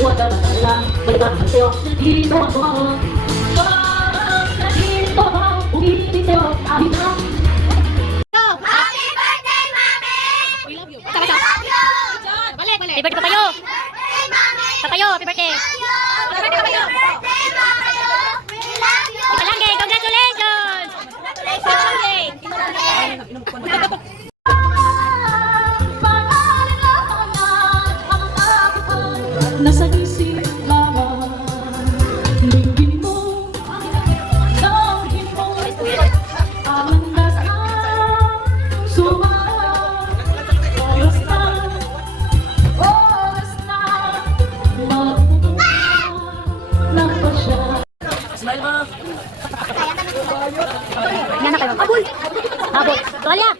我的啦，我的笑，你多好，你多好，我一定要打你他。 Happy birthday, Mami! We love you. We love you! Balik, balik. Happy birthday, Papayo! Birthday, Mami! Papayo, happy birthday! Happy birthday, Mami! We love you! Palangge, congratulations! Nasa isip lamang Linggin mo Dahil mo Ang dasal Sumara Oras na Magpupunta Ng pasya Yan na kayo. Habol! Habol! Tuwalya!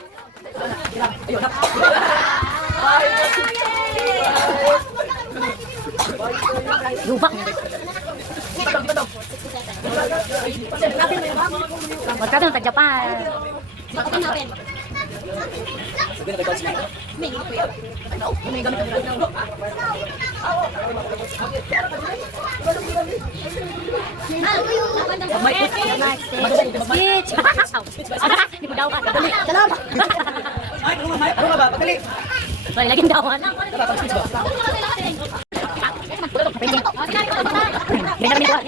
Lubak! Magkano ng tag-Japan? Speech! Hindi mo daw ka. Salamat! Wala laging dawan. Ganyan kami buwan.